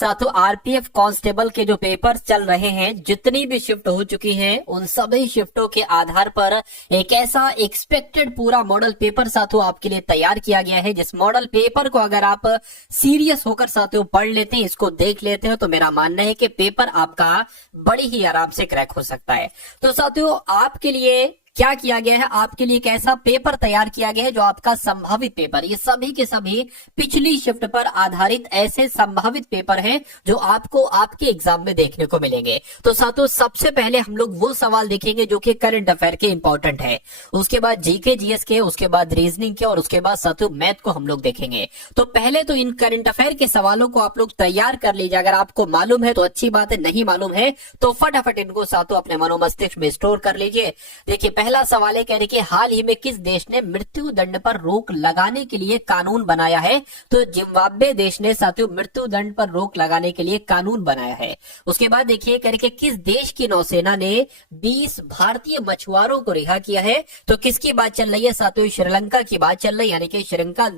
साथियों RPF constable के जो पेपर चल रहे हैं, जितनी भी शिफ्ट हो चुकी हैं, उन सभी शिफ्टों के आधार पर एक ऐसा एक्सपेक्टेड पूरा मॉडल पेपर साथियों आपके लिए तैयार किया गया है। जिस मॉडल पेपर को अगर आप सीरियस होकर साथियों पढ़ लेते हैं, इसको देख लेते हैं, तो मेरा मानना है कि पेपर आपका बड़ी ही आराम से क्रैक हो सकता है। तो साथियों आपके लिए क्या किया गया है, आपके लिए एक ऐसा पेपर तैयार किया गया है जो आपका संभावित पेपर, ये सभी के सभी पिछली शिफ्ट पर आधारित ऐसे संभावित पेपर हैं जो आपको आपके एग्जाम में देखने को मिलेंगे। तो साथियों सबसे पहले हम लोग वो सवाल देखेंगे जो कि करंट अफेयर के इंपॉर्टेंट है, उसके बाद जीके जीएस के, उसके बाद रीजनिंग के, और उसके बाद साथियों मैथ को हम लोग देखेंगे। तो पहले तो इन करंट अफेयर के सवालों को आप लोग तैयार कर लीजिए। अगर आपको मालूम है तो अच्छी बात है, नहीं मालूम है तो फटाफट इनको साथियों अपने मनोमस्तिष्क में स्टोर कर लीजिए। देखिए पहला सवाल है, कह रहे कि हाल ही में किस देश ने मृत्यु दंड पर रोक लगाने के लिए कानून बनाया है। तो जिम्बाब्वे देश ने साथियों मृत्यु दंड पर रोक लगाने के लिए कानून बनाया है। उसके बाद देखिए कह रहे कि किस देश की नौसेना ने 20 भारतीय मछुआरों को रिहा किया है। तो किसकी बात चल रही है साथियों, श्रीलंका की बात चल रही है, यानी कि श्रीलंका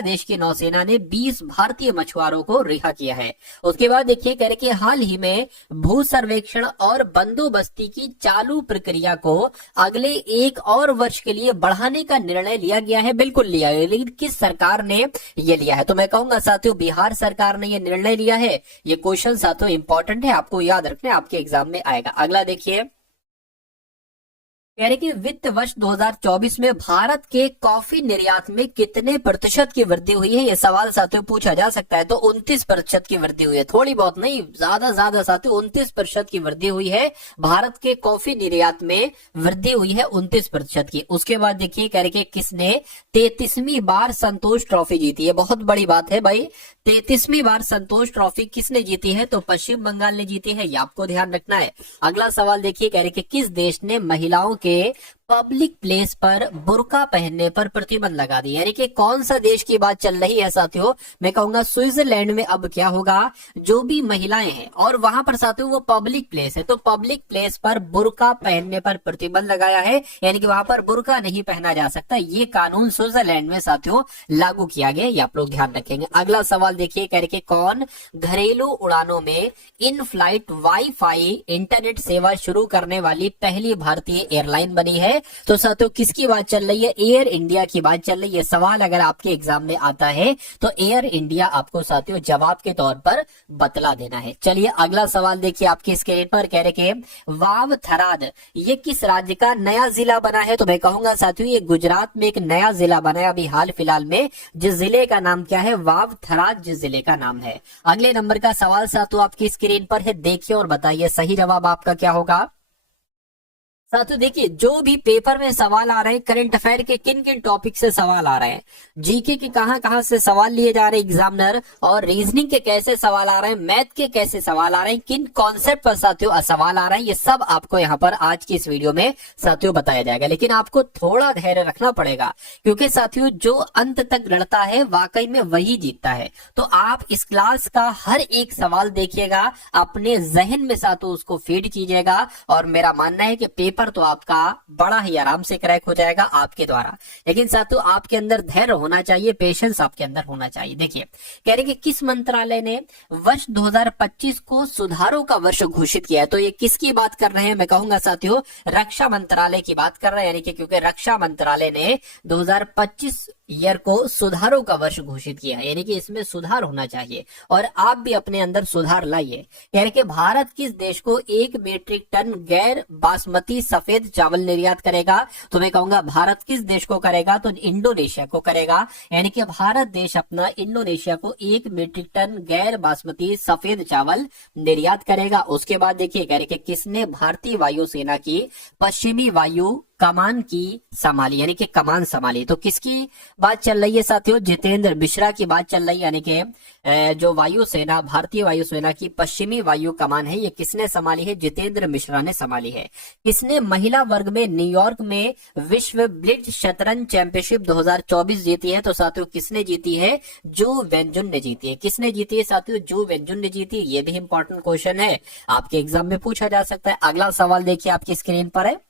देश की नौसेना ने 20 भारतीय मछुआरों को रिहा किया है। उसके बाद देखिए कह रहे कि हाल ही में भू सर्वेक्षण और बंदोबस्ती की चालू प्रक्रिया को अगले 1 और वर्ष के लिए बढ़ाने का निर्णय लिया गया है। बिल्कुल लिया है, लेकिन किस सरकार ने ये लिया है? तो मैं कहूंगा साथियों बिहार सरकार ने ये निर्णय लिया है। ये क्वेश्चन साथियों इंपॉर्टेंट है, आपको याद रखना है, आपके एग्जाम में आएगा। अगला देखिए कह रहे कि वित्त वर्ष 2024 में भारत के कॉफी निर्यात में कितने प्रतिशत की वृद्धि हुई है। यह सवाल साथियों पूछा जा सकता है। तो 29% की वृद्धि हुई है, थोड़ी बहुत नहीं, ज्यादा साथियों 29% की वृद्धि हुई है। भारत के कॉफी निर्यात में वृद्धि हुई है 29% की। उसके बाद देखिए कह रहे कि किसने 33वीं बार संतोष ट्रॉफी जीती है। बहुत बड़ी बात है भाई, 33वीं बार संतोष ट्रॉफी किसने जीती है? तो पश्चिम बंगाल ने जीती है, ये आपको ध्यान रखना है। अगला सवाल देखिए कह रहे कि किस देश ने महिलाओं के पब्लिक प्लेस पर बुर्का पहनने पर प्रतिबंध लगा दी, यानी कि कौन सा देश की बात चल रही है साथियों? मैं कहूंगा स्विट्जरलैंड में अब क्या होगा, जो भी महिलाएं हैं और वहां पर साथियों वो पब्लिक प्लेस है, तो पब्लिक प्लेस पर बुर्का पहनने पर प्रतिबंध लगाया है, यानी कि वहां पर बुर्का नहीं पहना जा सकता। ये कानून स्विट्जरलैंड में साथियों लागू किया गया, ये आप लोग ध्यान रखेंगे। अगला सवाल देखिए कह रहे कि कौन घरेलू उड़ानों में इन फ्लाइट वाईफाई इंटरनेट सेवा शुरू करने वाली पहली भारतीय एयरलाइन बनी है? तो साथियों किसकी बात चल रही है? एयर इंडिया की बात चल रही है। सवाल अगर आपके एग्जाम में आता है तो एयर इंडिया आपको साथियों जवाब के तौर पर बतला देना है। चलिए अगला सवाल देखिए आपके स्क्रीन पर, कह रहे कि वाव थराद ये किस राज्य का नया जिला बना है? तो मैं कहूंगा साथियों ये गुजरात में एक नया जिला बना है अभी हाल फिलहाल में, जिस जिले का नाम क्या है? वाव थराद जिस जिले का नाम है। अगले नंबर का सवाल साथियों आपकी स्क्रीन पर है, देखिए और बताइए सही जवाब आपका क्या होगा। साथियों देखिए जो भी पेपर में सवाल आ रहे हैं, करंट अफेयर के किन किन टॉपिक से सवाल आ रहे हैं, जीके के कहां से सवाल लिए जा रहे हैं एग्जामिनर, और रीजनिंग के कैसे सवाल आ रहे हैं, मैथ के कैसे सवाल आ रहे हैं, किन कॉन्सेप्ट पर साथियों सवाल आ रहे हैं, ये सब आपको यहाँ पर आज की इस वीडियो में साथियों बताया जाएगा। लेकिन आपको थोड़ा धैर्य रखना पड़ेगा, क्योंकि साथियों जो अंत तक लड़ता है वाकई में वही जीतता है। तो आप इस क्लास का हर एक सवाल देखिएगा, अपने जहन में साथियों उसको फीड कीजिएगा, और मेरा मानना है कि पेपर तो आपका बड़ा ही आराम से क्रैक हो जाएगा आपके द्वारा। लेकिन साथियों आपके अंदर धैर्य होना चाहिए, पेशेंस आपके अंदर होना चाहिए। देखिए कह रहे कि किस मंत्रालय ने वर्ष 2025 को सुधारों का वर्ष घोषित किया है? तो ये किसकी बात कर रहे हैं? मैं कहूंगा साथियों रक्षा मंत्रालय की बात कर रहे हैं, यानी कि क्योंकि रक्षा मंत्रालय ने 2025 ईयर को सुधारों का वर्ष घोषित किया है, यानी कि इसमें सुधार होना चाहिए, और आप भी अपने अंदर सुधार लाइए। कह रहे कि भारत किस देश को 1 मीट्रिक टन गैर बासमती सफेद चावल निर्यात करेगा? तो मैं कहूंगा भारत किस देश को करेगा? तो इंडोनेशिया को करेगा, यानी कि भारत देश अपना इंडोनेशिया को 1 मीट्रिक टन गैर बासमती सफेद चावल निर्यात करेगा। उसके बाद देखिए कह रहे कि किसने भारतीय वायुसेना की पश्चिमी वायु कमान की संभाली, यानी कि कमान संभाली? तो किसकी बात चल रही है साथियों? जितेंद्र मिश्रा की बात चल रही है, यानी कि जो वायुसेना, भारतीय वायुसेना की पश्चिमी वायु कमान है, ये किसने संभाली है? जितेंद्र मिश्रा ने संभाली है। किसने महिला वर्ग में न्यूयॉर्क में विश्व ब्लिट्ज शतरंज चैंपियनशिप 2024 जीती है? तो साथियों किसने जीती है? जू वेंजुन ने जीती है। किसने जीती है साथियों? जू वेंजुन ने जीती है। ये भी इंपॉर्टेंट क्वेश्चन है, आपके एग्जाम में पूछा जा सकता है। अगला सवाल देखिए आपकी स्क्रीन पर है,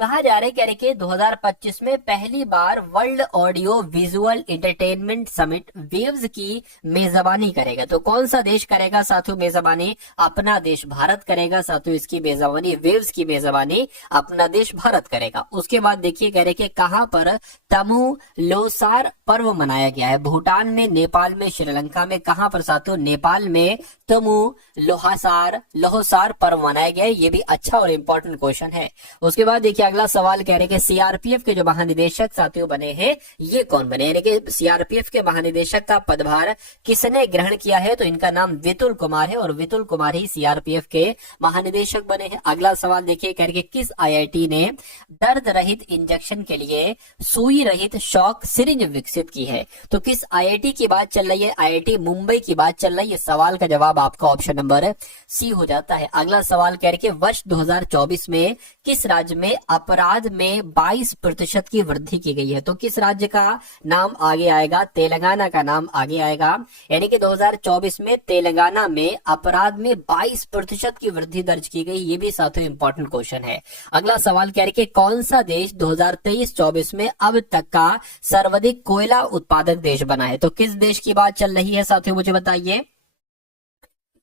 कहा जा रहा है कह रहे कि 2025 में पहली बार world audio visual entertainment summit waves की मेजबानी करेगा। तो कौन सा देश करेगा साथियों मेजबानी? अपना देश भारत करेगा साथियों इसकी मेजबानी, वेव्स की मेजबानी अपना देश भारत करेगा। उसके बाद देखिए कह रहे कि कहां पर तमु लोसार पर्व मनाया गया है? भूटान में, नेपाल में, श्रीलंका में। कहां पर साथियों? नेपाल में तमु लोहासार पर्व मनाया गया है। ये भी अच्छा और इंपॉर्टेंट क्वेश्चन है। उसके बाद देखिए अगला सवाल कह रहे कि सीआरपीएफ के जो महानिदेशक साथियों बने हैं ये कौन बने? यानी कि सीआरपीएफ के महानिदेशक का पदभार किसने ग्रहण किया है? तो इनका नाम वितुल कुमार है और वितुल कुमार ही सीआरपीएफ के महानिदेशक बने हैं। अगला सवाल देखिए कह रहे कि किस आईआईटी ने दर्द रहित इंजेक्शन के लिए सुई रहित शॉक सिरिंज विकसित की है? तो किस आईआईटी की बात चल रही है? आईआईटी मुंबई की बात चल रही है। सवाल का जवाब आपका ऑप्शन नंबर सी हो जाता है। अगला सवाल कह रहे कि वर्ष 2024 में किस राज्य में अपराध में 22% की वृद्धि की गई है? तो किस राज्य का नाम आगे आएगा? तेलंगाना का नाम आगे आएगा। यानी कि 2024 में तेलंगाना में अपराध में 22% की वृद्धि दर्ज की गई। ये भी साथियों इंपॉर्टेंट क्वेश्चन है। अगला सवाल कह रहे कि कौन सा देश 2023-24 में अब तक का सर्वाधिक कोयला उत्पादक देश बना है? तो किस देश की बात चल रही है साथियों मुझे बताइए।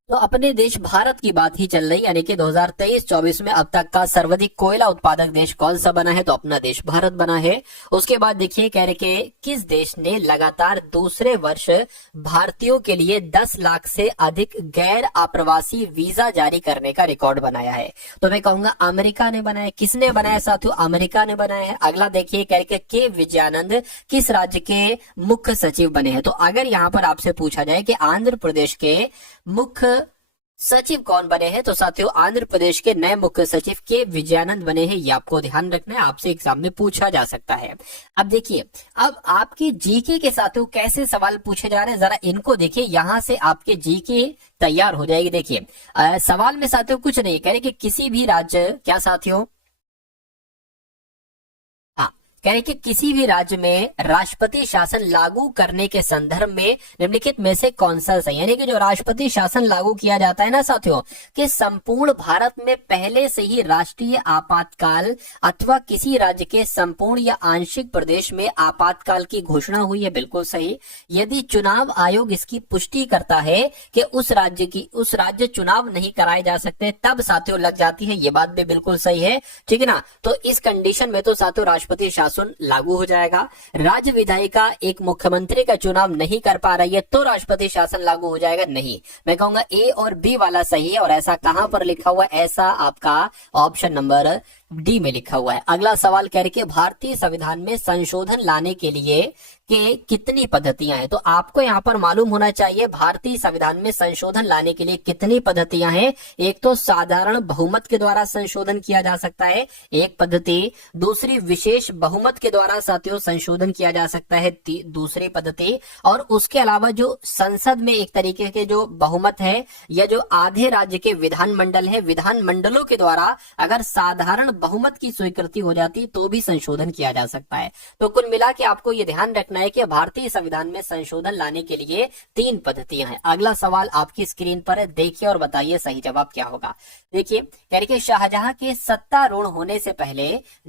तो अपने देश भारत की बात ही चल रही है। यानी कि 2023-24 में अब तक का सर्वाधिक कोयला उत्पादक देश कौन सा बना है? तो अपना देश भारत बना है। उसके बाद देखिए कह रहे कि किस देश ने लगातार दूसरे वर्ष भारतीयों के लिए 10 लाख से अधिक गैर आप्रवासी वीजा जारी करने का रिकॉर्ड बनाया है? तो मैं कहूंगा अमेरिका ने बनाया। किसने बनाया साथियों? अमेरिका ने बनाया है। अगला देखिए कह रहे के विजयानंद किस राज्य के मुख्य सचिव बने हैं? तो अगर यहाँ पर आपसे पूछा जाए कि आंध्र प्रदेश के मुख्य सचिव कौन बने हैं? तो साथियों आंध्र प्रदेश के नए मुख्य सचिव के विजयानंद बने हैं। ये आपको ध्यान रखना है, आपसे एग्जाम में पूछा जा सकता है। अब देखिए अब आपके जीके के साथियों कैसे सवाल पूछे जा रहे हैं जरा इनको देखिए। यहां से आपके जीके तैयार हो जाएगी। देखिए सवाल में साथियों कुछ नहीं कह रहे कि किसी भी राज्य, क्या साथियों, कह रहे कि किसी भी राज्य में राष्ट्रपति शासन लागू करने के संदर्भ में निम्नलिखित में से कौन सा सही? यानी कि जो राष्ट्रपति शासन लागू किया जाता है ना साथियों, कि संपूर्ण भारत में पहले से ही राष्ट्रीय आपातकाल अथवा किसी राज्य के संपूर्ण या आंशिक प्रदेश में आपातकाल की घोषणा हुई है, बिल्कुल सही। यदि चुनाव आयोग इसकी पुष्टि करता है कि उस राज्य चुनाव नहीं कराए जा सकते, तब साथियों लग जाती है, ये बात भी बिल्कुल सही है, ठीक है ना। तो इस कंडीशन में तो साथियों राष्ट्रपति शासन लागू हो जाएगा। राज्य विधायिका एक मुख्यमंत्री का चुनाव नहीं कर पा रही है तो राष्ट्रपति शासन लागू हो जाएगा? नहीं, मैं कहूंगा ए और बी वाला सही है। और ऐसा कहां पर लिखा हुआ है? ऐसा आपका ऑप्शन नंबर डी में लिखा हुआ है। अगला सवाल कह रहे कि भारतीय संविधान में संशोधन लाने के लिए के कितनी पद्धतियां हैं? तो आपको यहाँ पर मालूम होना चाहिए भारतीय संविधान में संशोधन लाने के लिए कितनी पद्धतियां हैं। एक तो साधारण बहुमत के द्वारा संशोधन किया जा सकता है, एक पद्धति। दूसरी विशेष बहुमत के द्वारा साथियों संशोधन किया जा सकता है, दूसरी पद्धति। और उसके अलावा जो संसद में एक तरीके के जो बहुमत है या जो आधे राज्य के विधानमंडल है, विधानमंडलों के द्वारा अगर साधारण बहुमत की स्वीकृति हो जाती तो भी संशोधन किया जा सकता है। तो कुल मिला के आपको ये ध्यान रखना है कि भारतीय संविधान में संशोधन लाने के लिए 3 पद्धतियां हैं। अगला सवाल आपकी स्क्रीन पर है, देखिए और बताइए सही जवाब क्या होगा। देखिए कह रहे कि शाहजहां के सत्तारूढ़ होने से पहले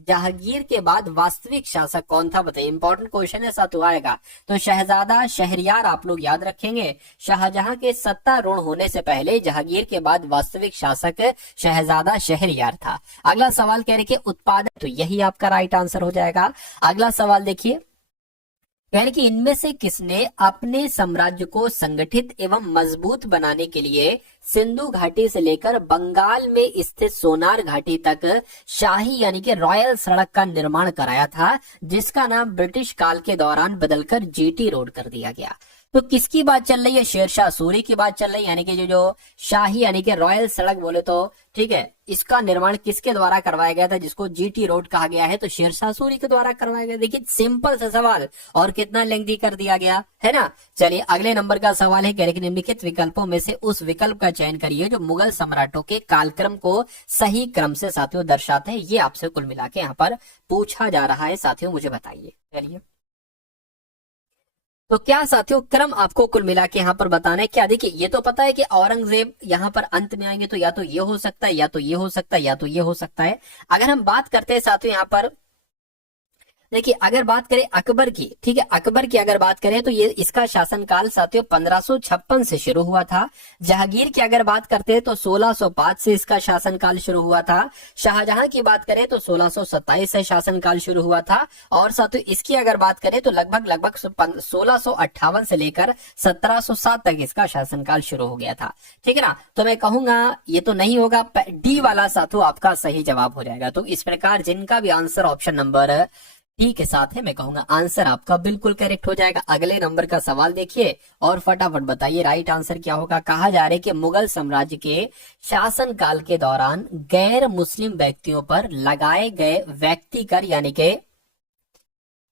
जहांगीर के बाद वास्तविक शासक कौन था? बताइए, इंपॉर्टेंट क्वेश्चन है साथियों आएगा। तो शहजादा शहरयार आप लोग याद रखेंगे। शाहजहां के सत्तारूढ़ होने से पहले जहांगीर के बाद वास्तविक शासक शहजादा शहरयार था। अगला सवाल कह रहे कि उत्पादन, तो यही आपका राइट आंसर हो जाएगा। अगला सवाल देखिए कह रहे कि इनमें से किसने अपने साम्राज्य को संगठित एवं मजबूत बनाने के लिए सिंधु घाटी से लेकर बंगाल में स्थित सोनार घाटी तक शाही यानी कि रॉयल सड़क का निर्माण कराया था, जिसका नाम ब्रिटिश काल के दौरान बदलकर जीटी रोड कर दिया गया? तो किसकी बात चल रही है? शेरशाह सूरी की बात चल रही है। यानी कि जो शाही यानी कि रॉयल सड़क बोले तो ठीक है, इसका निर्माण किसके द्वारा करवाया गया था जिसको जीटी रोड कहा गया है? तो शेरशाह सूरी के द्वारा करवाया गया। देखिए सिंपल सा सवाल और कितना लेंथी कर दिया गया है ना। चलिए अगले नंबर का सवाल है, कह रहे कि निम्नलिखित विकल्पों में से उस विकल्प का चयन करिए जो मुगल सम्राटों के कालक्रम को सही क्रम से साथियों दर्शाते हैं। ये आपसे कुल मिला के यहाँ पर पूछा जा रहा है साथियों, मुझे बताइए। चलिए तो क्या साथियों क्रम आपको कुल मिला के यहाँ पर बताना है क्या? देखिए ये तो पता है कि औरंगजेब यहाँ पर अंत में आएंगे, तो या तो ये हो सकता है, या तो ये हो सकता है, या तो ये हो सकता है। अगर हम बात करते हैं साथियों यहाँ पर, देखिए अगर बात करें अकबर की, ठीक है, अकबर की अगर बात करें तो ये इसका शासनकाल साथियों 1556 से शुरू हुआ था। जहांगीर की अगर बात करते हैं तो 1605 से इसका शासनकाल शुरू हुआ था। शाहजहां की बात करें तो 1627 से शासनकाल शुरू हुआ था। और साथियों इसकी अगर बात करें तो लगभग 1658 से लेकर 1707 तक इसका शासनकाल शुरू हो गया था। ठीक है ना, तो मैं कहूंगा ये तो नहीं होगा, डी वाला साथियों आपका सही जवाब हो जाएगा। तो इस प्रकार जिनका भी आंसर ऑप्शन नंबर टी के साथ है, मैं कहूंगा आंसर आपका बिल्कुल करेक्ट हो जाएगा। अगले नंबर का सवाल देखिए और फटाफट बताइए राइट आंसर क्या होगा। कहा जा रहा है कि मुगल साम्राज्य के शासनकाल के दौरान गैर मुस्लिम व्यक्तियों पर लगाए गए व्यक्ति कर यानी कि,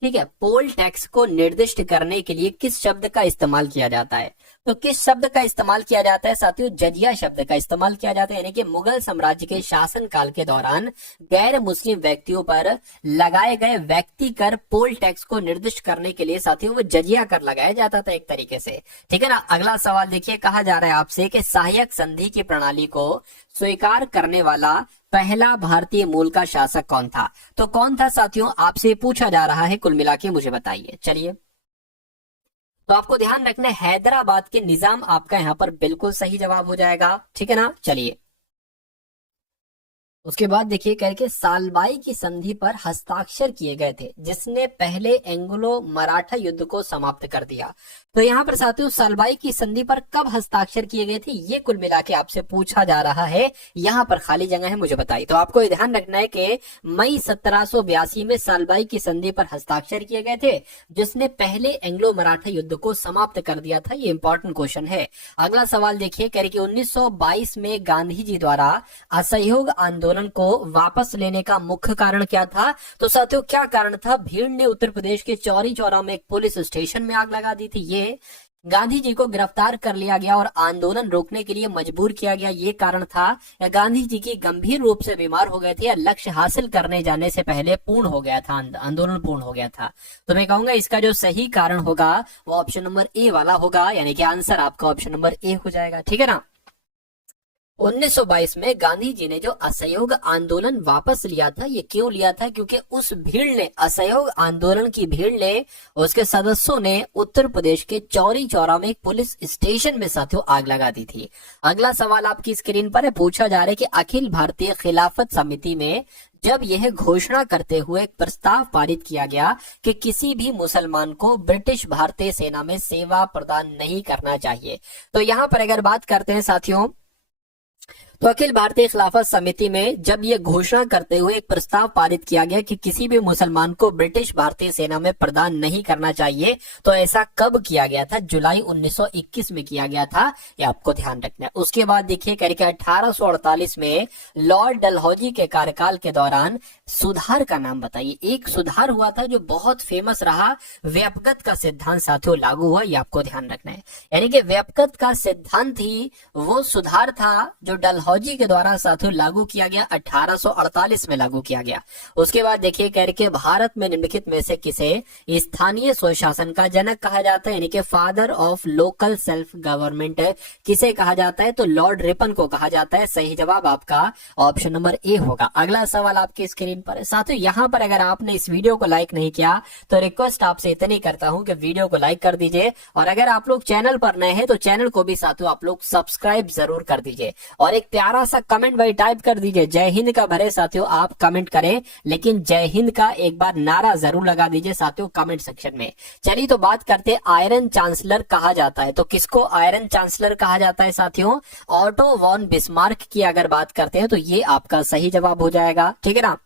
ठीक है, पोल टैक्स को निर्दिष्ट करने के लिए किस शब्द का इस्तेमाल किया जाता है? तो किस शब्द का इस्तेमाल किया जाता है साथियों? जजिया शब्द का इस्तेमाल किया जाता है। यानी कि मुगल साम्राज्य के शासन काल के दौरान गैर मुस्लिम व्यक्तियों पर लगाए गए व्यक्ति कर पोल टैक्स को निर्दिष्ट करने के लिए साथियों वो जजिया कर लगाया जाता था एक तरीके से। ठीक है ना। अगला सवाल देखिए, कहा जा रहा है आपसे कि सहायक संधि की प्रणाली को स्वीकार करने वाला पहला भारतीय मूल का शासक कौन था? तो कौन था साथियों, आपसे पूछा जा रहा है, कुल मिला के मुझे बताइए। चलिए, तो आपको ध्यान रखना है हैदराबाद के निजाम आपका यहाँ पर बिल्कुल सही जवाब हो जाएगा। ठीक है ना। चलिए उसके बाद देखिए करके सालबाई की संधि पर हस्ताक्षर किए गए थे जिसने पहले एंग्लो मराठा युद्ध को समाप्त कर दिया। तो यहाँ पर साथियों सालबाई की संधि पर कब हस्ताक्षर किए गए थे ये कुल मिला के आपसे पूछा जा रहा है। यहाँ पर खाली जगह है, मुझे बताइए। तो आपको ध्यान रखना है कि मई 1782 में सालबाई की संधि पर हस्ताक्षर किए गए थे जिसने पहले एंग्लो मराठा युद्ध को समाप्त कर दिया था। ये इंपॉर्टेंट क्वेश्चन है। अगला सवाल देखिए कह रहे कि 1922 में गांधी जी द्वारा असहयोग आंदोलन को वापस लेने का मुख्य कारण क्या था? तो साथियों क्या कारण था? भीड़ ने उत्तर प्रदेश के चौरी चौरा में एक पुलिस स्टेशन में आग लगा दी थी। ये गांधी जी को गिरफ्तार कर लिया गया और आंदोलन रोकने के लिए मजबूर किया गया, ये कारण था। गांधी जी की गंभीर रूप से बीमार हो गए थे या लक्ष्य हासिल करने जाने से पहले पूर्ण हो गया था, आंदोलन पूर्ण हो गया था। तो मैं कहूंगा इसका जो सही कारण होगा वो ऑप्शन नंबर ए वाला होगा, यानी कि आंसर आपका ऑप्शन नंबर ए हो जाएगा। ठीक है ना। 1922 में गांधी जी ने जो असहयोग आंदोलन वापस लिया था, ये क्यों लिया था? क्योंकि उस भीड़ ने, असहयोग आंदोलन की भीड़ ने, उसके सदस्यों ने उत्तर प्रदेश के चौरी चौरा में एक पुलिस स्टेशन में साथियों आग लगा दी थी। अगला सवाल आपकी स्क्रीन पर है, पूछा जा रहा है कि अखिल भारतीय खिलाफत समिति में जब यह घोषणा करते हुए एक प्रस्ताव पारित किया गया कि किसी भी मुसलमान को ब्रिटिश भारतीय सेना में सेवा प्रदान नहीं करना चाहिए, तो यहाँ पर अगर बात करते हैं साथियों, तो अखिल भारतीय खिलाफत समिति में जब ये घोषणा करते हुए एक प्रस्ताव पारित किया गया कि किसी भी मुसलमान को ब्रिटिश भारतीय सेना में प्रदान नहीं करना चाहिए, तो ऐसा कब किया गया था? जुलाई 1921 में किया गया था, ये आपको ध्यान रखना है। उसके बाद देखिए करके 1848 में लॉर्ड डलहौजी के कार्यकाल के दौरान सुधार का नाम बताइए। एक सुधार हुआ था जो बहुत फेमस रहा, व्यापकत का सिद्धांत साथियों लागू हुआ, ये आपको ध्यान रखना है। यानी कि व्यापकत का सिद्धांत ही वो सुधार था जो डलहौजी के द्वारा साथियों लागू किया गया, 1848 में लागू किया गया। उसके बाद देखिए कह रहे भारत में निम्नलिखित में से किसे स्थानीय स्वशासन का जनक कहा जाता है, यानी कि father of local self government किसे कहा जाता है? तो लॉर्ड रिपन को कहा जाता है। सही जवाब आपका ऑप्शन नंबर ए होगा। अगला सवाल आपकी स्क्रीन पर है। साथियों यहाँ पर अगर आपने इस वीडियो को लाइक नहीं किया तो रिक्वेस्ट आपसे इतनी करता हूं कि वीडियो को लाइक कर दीजिए, और अगर आप लोग चैनल पर नए हैं तो चैनल को भी साथियों आप लोग सब्सक्राइब जरूर कर दीजिए, और एक प्यारा सा कमेंट भाई टाइप कर दीजिए। जय हिंद का भरे साथियों आप कमेंट करें, लेकिन जय हिंद का एक बार नारा जरूर लगा दीजिए साथियों कमेंट सेक्शन में। चलिए तो बात करते हैं आयरन चांसलर कहा जाता है, तो किसको आयरन चांसलर कहा जाता है साथियों? ऑटो वॉन बिस्मार्क की अगर बात करते हैं तो ये आपका सही जवाब हो जाएगा। ठीक है ना।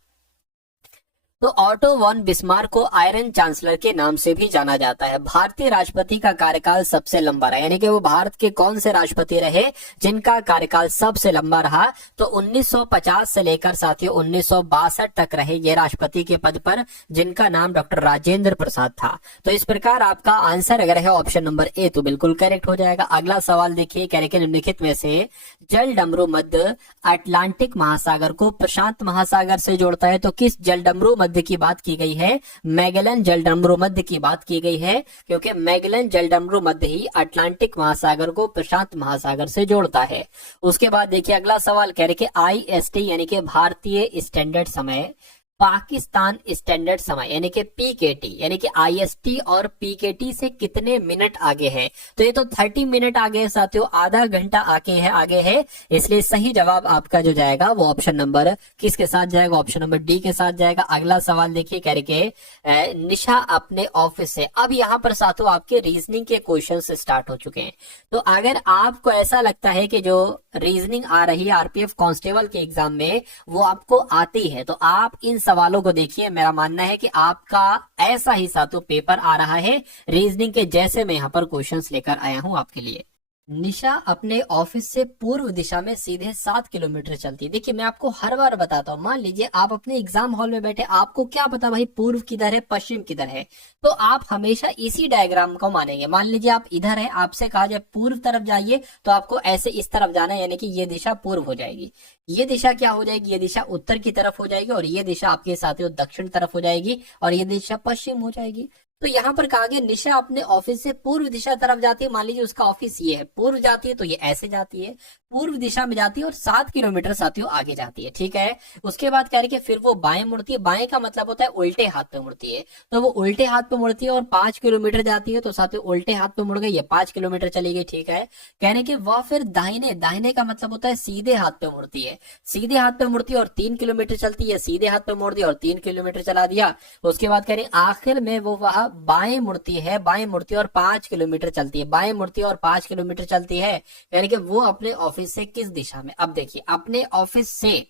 तो ऑटो वॉन बिस्मार्क को आयरन चांसलर के नाम से भी जाना जाता है। भारतीय राष्ट्रपति का कार्यकाल सबसे लंबा रहा, यानी कि वो भारत के कौन से राष्ट्रपति रहे जिनका कार्यकाल सबसे लंबा रहा? तो 1950 से लेकर साथियों 1962 तक रहे ये राष्ट्रपति के पद पर, जिनका नाम डॉक्टर राजेंद्र प्रसाद था। तो इस प्रकार आपका आंसर अगर है ऑप्शन नंबर ए तो बिल्कुल करेक्ट हो जाएगा। अगला सवाल देखिए कह रहे कि निम्नलिखित में से जल डमरू मध्य अटलांटिक महासागर को प्रशांत महासागर से जोड़ता है, तो किस जल डमरू मध्य की बात की गई है, मैगेलन जलडमरू मध्य की बात की गई है, क्योंकि मैगेलन जलडमरू मध्य ही अटलांटिक महासागर को प्रशांत महासागर से जोड़ता है। उसके बाद देखिए अगला सवाल कह रहे कि IST यानी कि भारतीय स्टैंडर्ड समय, पाकिस्तान स्टैंडर्ड समय यानी कि PKT यानी कि IST और PKT से कितने मिनट आगे है? तो ये तो 30 मिनट आगे है साथियों, आधा घंटा आगे है। इसलिए सही जवाब आपका जो जाएगा वो ऑप्शन नंबर किसके साथ जाएगा? ऑप्शन नंबर डी के साथ जाएगा। अगला सवाल देखिए कह रहे निशा अपने ऑफिस से। अब यहाँ पर साथियों आपके रीजनिंग के क्वेश्चन स्टार्ट हो चुके हैं। तो अगर आपको ऐसा लगता है कि जो रीजनिंग आ रही है RPF कांस्टेबल के एग्जाम में वो आपको आती है, तो आप इन सवालों को देखिए। मेरा मानना है कि आपका ऐसा ही साथियों पेपर आ रहा है रीजनिंग के जैसे मैं यहाँ पर क्वेश्चंस लेकर आया हूं आपके लिए। निशा अपने ऑफिस से पूर्व दिशा में सीधे 7 किलोमीटर चलती है। देखिए मैं आपको हर बार बताता हूँ, मान लीजिए आप अपने एग्जाम हॉल में बैठे, आपको क्या पता भाई पूर्व किधर है पश्चिम किधर है, तो आप हमेशा इसी डायग्राम को मानेंगे। मान लीजिए आप इधर है, आपसे कहा जाए पूर्व तरफ जाइए, तो आपको ऐसे इस तरफ जाना है, यानी कि ये दिशा पूर्व हो जाएगी। ये दिशा क्या हो जाएगी? ये दिशा उत्तर की तरफ हो जाएगी, और ये दिशा आपके साथियों दक्षिण तरफ हो जाएगी, और ये दिशा पश्चिम हो जाएगी। तो यहाँ पर कहा गया निशा अपने ऑफिस से पूर्व दिशा तरफ जाती है। मान लीजिए उसका ऑफिस ये है, पूर्व जाती है तो ये ऐसे जाती है, पूर्व दिशा में जाती है और 7 किलोमीटर साथियों आगे जाती है। ठीक है, उसके बाद कह रही है फिर वो बाएं मुड़ती है। बाएं का मतलब होता है उल्टे हाथ पे मुड़ती है, तो वो उल्टे हाथ पे मुड़ती है और 5 किलोमीटर जाती है। तो साथियों उल्टे हाथ पे मुड़ गई, ये 5 किलोमीटर चली गई। ठीक है, कहने की वह फिर दाहिने, दाहिने का मतलब होता है सीधे हाथ पे मुड़ती है। सीधे हाथ पे मुड़ती है और 3 किलोमीटर चलती है, सीधे हाथ पे मुड़ दिया और 3 किलोमीटर चला दिया। उसके बाद कह रही आखिर में वो वह बाएं मुड़ती है, बाएं मुड़ती है और 5 किलोमीटर चलती है, बाएं मुड़ती है और 5 किलोमीटर चलती है। यानी कि वो अपने ऑफिस से किस दिशा में? अब देखिए अपने ऑफिस से,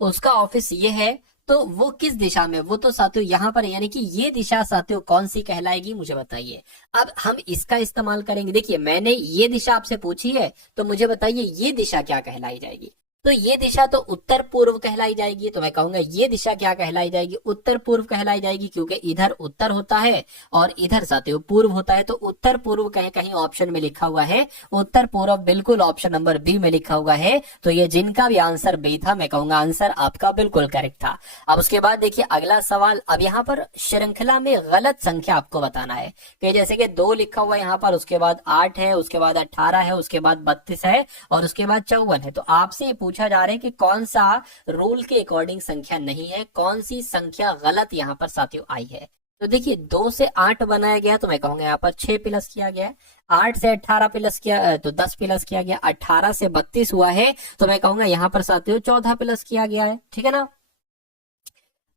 उसका ऑफिस ये है, तो वो किस दिशा में? वो तो साथियों यहाँ पर, यानी कि ये दिशा साथियों कौन सी कहलाएगी मुझे बताइए। अब हम इसका इस्तेमाल करेंगे। देखिए मैंने ये दिशा आपसे पूछी है, तो मुझे बताइए ये दिशा क्या कहलाई जाएगी? तो ये दिशा तो उत्तर पूर्व कहलाई जाएगी। तो मैं कहूंगा ये दिशा क्या कहलाई जाएगी? उत्तर पूर्व कहलाई जाएगी, क्योंकि इधर उत्तर होता है और इधर साथियों पूर्व होता है। तो उत्तर पूर्व कहीं कहीं ऑप्शन में लिखा हुआ है, उत्तर पूर्व बिल्कुल ऑप्शन नंबर बी में लिखा हुआ है। तो ये जिनका भी आंसर बी था, मैं कहूंगा आंसर आपका बिल्कुल करेक्ट था। अब उसके बाद देखिए अगला सवाल। अब यहाँ पर श्रृंखला में गलत संख्या आपको बताना है, कि जैसे कि 2 लिखा हुआ है यहाँ पर, उसके बाद 8 है, उसके बाद 18 है, उसके बाद 32 है और उसके बाद 54 है। तो आपसे पूछा जा रहा है कि कौन सा रूल के अकॉर्डिंग संख्या नहीं है, कौन सी संख्या गलत यहाँ पर साथियों आई है। तो देखिए 2 से 8 बनाया गया, तो मैं कहूंगा यहाँ पर 6 प्लस किया गया है। 8 से 18 प्लस किया तो 10 प्लस किया गया। 18 से 32 हुआ है, तो मैं कहूंगा यहाँ पर साथियों 14 प्लस किया गया है। ठीक है ना।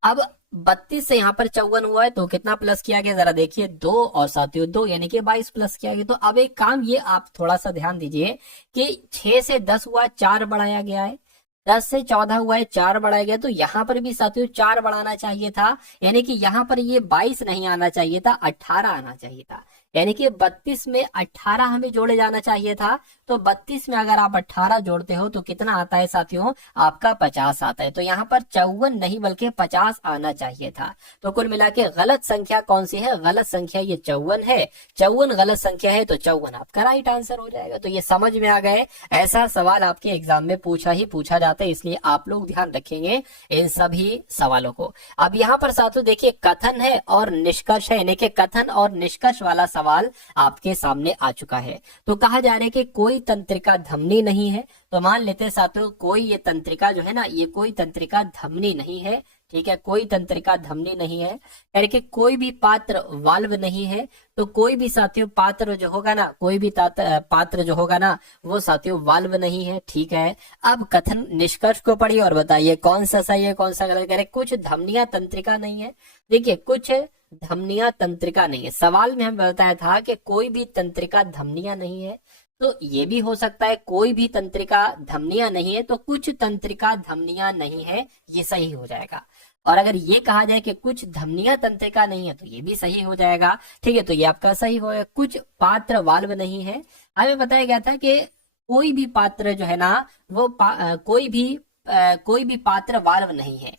अब 32 से यहाँ पर 54 हुआ है, तो कितना प्लस किया गया जरा देखिए, 2 और साथियों 2 यानी कि 22 प्लस किया गया। तो अब एक काम ये आप थोड़ा सा ध्यान दीजिए कि 6 से 10 हुआ, 4 बढ़ाया गया है। 10 से 14 हुआ है, 4 बढ़ाया गया। तो यहाँ पर भी साथियों 4 बढ़ाना चाहिए था, यानी कि यहाँ पर ये 22 नहीं आना चाहिए था, 18 आना चाहिए था। यानी कि 32 में 18 हमें जोड़े जाना चाहिए था। तो 32 में अगर आप 18 जोड़ते हो तो कितना आता है साथियों? आपका 50 आता है। तो यहाँ पर 54 नहीं बल्कि 50 आना चाहिए था। तो कुल मिला के गलत संख्या कौन सी है? गलत संख्या ये 54 है। 54 गलत संख्या है, तो 54 आपका राइट आंसर हो जाएगा। तो ये समझ में आ गए, ऐसा सवाल आपके एग्जाम में पूछा ही पूछा जाता है, इसलिए आप लोग ध्यान रखेंगे इन सभी सवालों को। अब यहाँ पर साथियों देखिए कथन है और निष्कर्ष है, यानी कि कथन और निष्कर्ष वाला सवाल आपके सामने आ चुका है। तो कहा जा रहा है कि कोई तंत्रिका धमनी नहीं है। तो मान लेते हैं साथियों कोई ये तंत्रिका जो है ना, ये कोई तंत्रिका धमनी नहीं है। ठीक है, कोई तंत्रिका धमनी नहीं है, यानी कि कोई भी पात्र वाल्व नहीं है। तो कोई भी साथियों पात्र जो होगा ना, कोई भी पात्र जो होगा ना, वो साथियों वाल्व नहीं है। ठीक है, अब कथन निष्कर्ष को पढ़िए और बताइए कौन सा सही है कौन सा गलत। कह रहे कुछ धमनियां तंत्रिका नहीं है। देखिए कुछ धमनियां तंत्रिका नहीं है। सवाल में हमें बताया था कि कोई भी तंत्रिका धमनियां नहीं है, तो ये भी हो सकता है कोई भी तंत्रिका धमनियां नहीं है, तो कुछ तंत्रिका धमनियां नहीं है, ये सही हो जाएगा। और अगर ये कहा जाए कि कुछ धमनियां तंत्रिका नहीं है, तो ये भी सही हो जाएगा। ठीक है, तो ये आपका सही होगा। कुछ पात्र वाल्व नहीं है, हमें बताया गया था कि कोई भी पात्र जो है ना, वो कोई भी पात्र वाल्व नहीं है,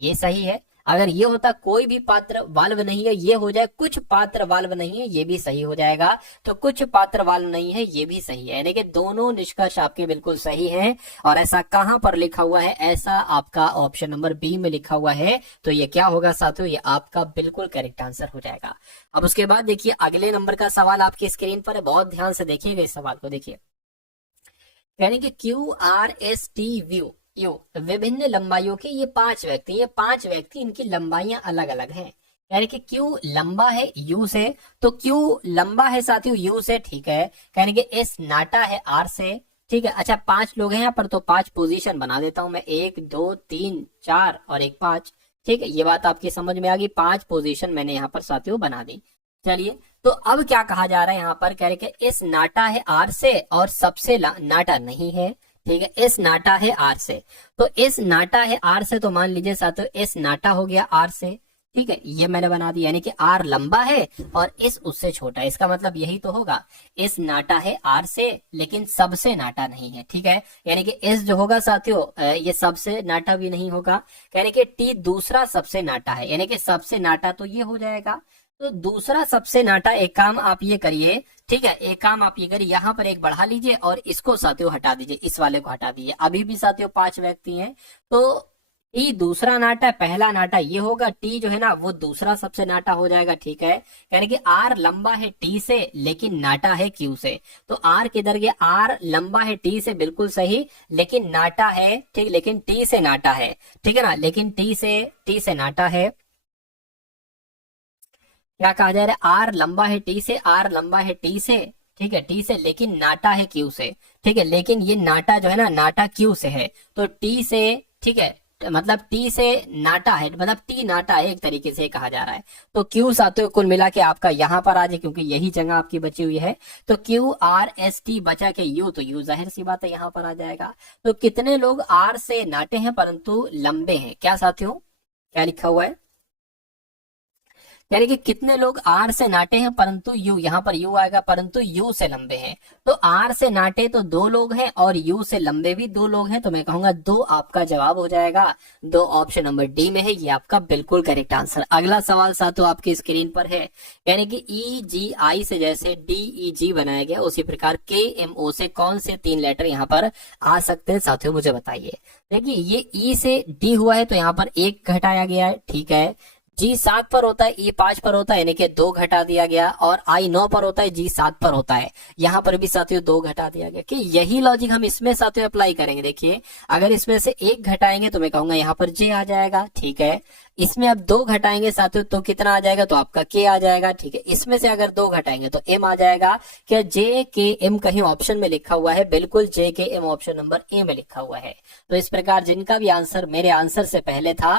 ये सही है। अगर ये होता कोई भी पात्र वाल्व नहीं है, ये हो जाए कुछ पात्र वाल्व नहीं है, ये भी सही हो जाएगा। तो कुछ पात्र वाल्व नहीं है, ये भी सही है, यानी कि दोनों निष्कर्ष आपके बिल्कुल सही हैं। और ऐसा कहां पर लिखा हुआ है? ऐसा आपका ऑप्शन नंबर बी में लिखा हुआ है। तो ये क्या होगा साथियों? ये आपका बिल्कुल करेक्ट आंसर हो जाएगा। अब उसके बाद देखिए अगले नंबर का सवाल आपकी स्क्रीन पर है, बहुत ध्यान से देखिएगा इस सवाल को। देखिए यानी कि QRST यू विभिन्न लंबाइयों के ये 5 व्यक्ति, ये 5 व्यक्ति, इनकी लंबाइयां अलग अलग हैं। यानी कि Q लंबा है U से, तो Q लंबा है साथियों U से, ठीक है। यानी कि S नाटा है R से, ठीक है। अच्छा 5 लोग हैं यहाँ पर, तो 5 पोजीशन बना देता हूं मैं, 1 2 3 4 और 1 5, ठीक है। ये बात आपकी समझ में आ गई, 5 पोजीशन मैंने यहाँ पर साथियों बना दी। चलिए तो अब क्या कहा जा रहा है यहाँ पर? कह रहे कि इस नाटा है आर से और सबसे नाटा नहीं है, ठीक है। इस नाटा है आर से, तो इस नाटा है आर से, तो मान लीजिए साथियों इस नाटा हो गया आर से, ठीक है। ये मैंने बना दिया, यानी कि आर लंबा है और इस उससे छोटा है, इसका मतलब यही तो होगा। इस नाटा है आर से लेकिन सबसे नाटा नहीं है, ठीक है। यानी कि इस जो होगा साथियों ये सबसे नाटा भी नहीं होगा, यानी कि टी दूसरा सबसे नाटा है, यानी कि सबसे नाटा तो ये हो जाएगा। तो दूसरा सबसे नाटा, एक काम आप ये करिए, ठीक है, एक काम आप ये करिए, यहाँ पर एक बढ़ा लीजिए और इसको साथियों हटा दीजिए, इस वाले को हटा दीजिए। अभी भी साथियों 5 व्यक्ति हैं, तो टी दूसरा नाटा, पहला नाटा ये होगा, टी जो है ना वो दूसरा सबसे नाटा हो जाएगा, ठीक है। यानी कि आर लंबा है टी से लेकिन नाटा है क्यू से, तो आर किधर गया? आर लंबा है टी से, बिल्कुल सही, लेकिन नाटा है, ठीक, लेकिन टी से नाटा है, ठीक है ना, लेकिन टी से नाटा है। क्या कहा जा रहा है? आर लंबा है टी से, आर लंबा है टी से, ठीक है, टी से, लेकिन नाटा है क्यू से, ठीक है। लेकिन ये नाटा जो है ना, नाटा क्यू से है, तो टी से, ठीक है, मतलब टी से नाटा है, मतलब टी नाटा है, एक तरीके से कहा जा रहा है। तो क्यू साथियों कुल मिला के आपका यहाँ पर आ जाए, क्योंकि यही जगह आपकी बची हुई है। तो QRST बचा के यू, तो यू जाहिर सी बात है यहाँ पर आ जाएगा। तो कितने लोग आर से नाटे हैं परंतु लंबे हैं? क्या साथियों क्या लिखा हुआ है? यानी कि कितने लोग आर से नाटे हैं परंतु यू, यहाँ पर यू आएगा, परंतु यू से लंबे हैं। तो आर से नाटे तो 2 लोग हैं और यू से लंबे भी 2 लोग हैं, तो मैं कहूंगा 2 आपका जवाब हो जाएगा। 2 ऑप्शन नंबर डी में है, ये आपका बिल्कुल करेक्ट आंसर। अगला सवाल साथियों आपकी स्क्रीन पर है, यानी कि EGI से जैसे DEG बनाया गया, उसी प्रकार KMO से कौन से 3 लेटर यहाँ पर आ सकते हैं साथियों, मुझे बताइए। देखिए ये E से D हुआ है, तो यहाँ पर 1 घटाया गया है, ठीक है। G 7 पर होता है, E 5 पर होता है, यानी कि 2 घटा दिया गया, और I 9 पर होता है, G 7 पर होता है, यहाँ पर भी साथियों 2 घटा दिया गया। कि यही लॉजिक हम इसमें साथियों अप्लाई करेंगे। देखिए अगर इसमें से 1 घटाएंगे तो मैं कहूंगा यहाँ पर J आ जाएगा, ठीक है। इसमें अब 2 घटाएंगे साथियों तो कितना आ जाएगा? तो आपका K आ जाएगा, ठीक है। इसमें से अगर 2 घटाएंगे तो M आ जाएगा। क्या JKM कहीं ऑप्शन में लिखा हुआ है? बिल्कुल JKM ऑप्शन नंबर ए में लिखा हुआ है। तो इस प्रकार जिनका भी आंसर मेरे आंसर से पहले था,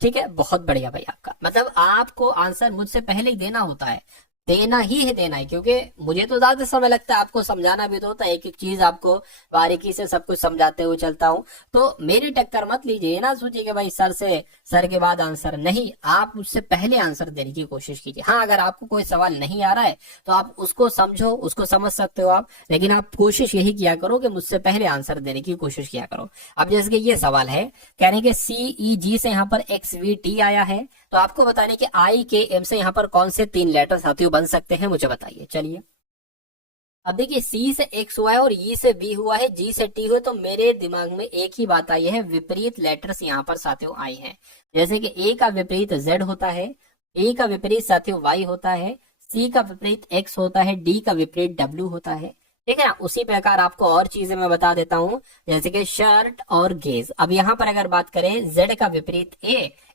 ठीक है, बहुत बढ़िया भाई आपका, मतलब आपको आंसर मुझसे पहले ही देना होता है, देना ही है, देना है, क्योंकि मुझे तो ज्यादा समय लगता है, आपको समझाना भी तो होता है, एक एक चीज आपको बारीकी से सब कुछ समझाते हुए चलता हूँ। तो मेरी टक्कर मत लीजिए, ना सोचिए कि भाई सर के बाद आंसर, नहीं, आप मुझसे पहले आंसर देने की कोशिश कीजिए। हाँ अगर आपको कोई सवाल नहीं आ रहा है तो आप उसको समझो, उसको समझ सकते हो आप, लेकिन आप कोशिश यही किया करो कि मुझसे पहले आंसर देने की कोशिश किया करो। अब जैसे कि ये सवाल है, कह रहे हैं कि CEG से यहाँ पर XVT आया है, तो आपको बताने कि IKM से यहाँ पर कौन से 3 लेटर साथियों बन सकते हैं, मुझे बताइए। चलिए अब देखिए C से X हुआ है और E से B हुआ है, G से T हुआ, तो मेरे दिमाग में एक ही बात आई है, विपरीत लेटर्स यहाँ पर साथियों आई हैं। जैसे कि A का विपरीत Z होता है, A का विपरीत साथियों Y होता है, C का विपरीत X होता है, D का विपरीत W होता है, ठीक है ना। उसी प्रकार आपको और चीजें मैं बता देता हूँ, जैसे कि शर्ट और गेज। अब यहाँ पर अगर बात करें, Z का विपरीत